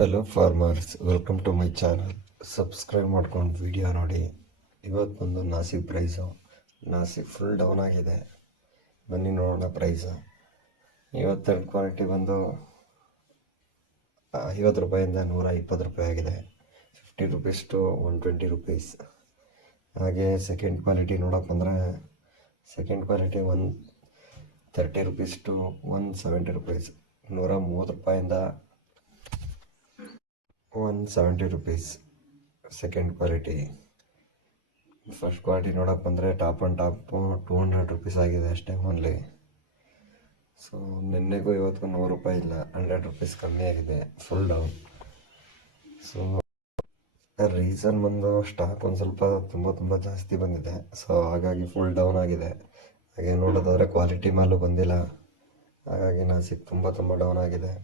Hello farmers, welcome to my channel. Subscribe ಮಾಡ್ಕೊಂಡು video ನೋಡಿ. ಇವತ್ತು ಬಂದು Nashik price. Nashik full down ಆಗಿದೆ. ಬನ್ನಿ ನೋಡೋಣ ಪ್ರೈಸು. ಇವತ್ತೆರಡು ಕ್ವಾಲಿಟಿ ಬಂದು 50 ರೂಪಾಯಿಂದ 120 ರೂಪಾಯಿ ಆಗಿದೆ. 50 ರುಪೀಸ್ ಟು 120 ರುಪೀಸ್. ಹಾಗೆ ಸೆಕೆಂಡ್ ಕ್ವಾಲಿಟಿ ನೋಡೋಕೆ ಬಂದರೆ second quality 130 rupees to 170 rupees. 130 ರೂಪಾಯಿಂದ 170 rupees second quality. First quality ನೋಡೋಕೆ ಬಂದರೆ ಟಾಪ್ ಆ್ಯಂಡ್ ಟಾಪು 200 ರುಪೀಸ್ ಆಗಿದೆ ಅಷ್ಟೇ ಓನ್ಲಿ. ಸೊ ನಿನ್ನೆಗೂ ಇವತ್ತಿಗೂ 100 ರೂಪಾಯಿ ಇಲ್ಲ, 100 ರುಪೀಸ್ ಕಮ್ಮಿ ಆಗಿದೆ, ಫುಲ್ ಡೌನ್. ಸೊ ರೀಸನ್ ಬಂದು ಸ್ಟಾಕ್ ಒಂದು ಸ್ವಲ್ಪ ತುಂಬ ಜಾಸ್ತಿ ಬಂದಿದೆ. ಸೊ ಹಾಗಾಗಿ ಫುಲ್ ಡೌನ್ ಆಗಿದೆ. ಹಾಗೆ ನೋಡೋದಾದರೆ ಕ್ವಾಲಿಟಿ ಮೇಲೂ ಬಂದಿಲ್ಲ. ಹಾಗಾಗಿ ನಾಸಿಕ್ ತುಂಬ ಡೌನ್ ಆಗಿದೆ.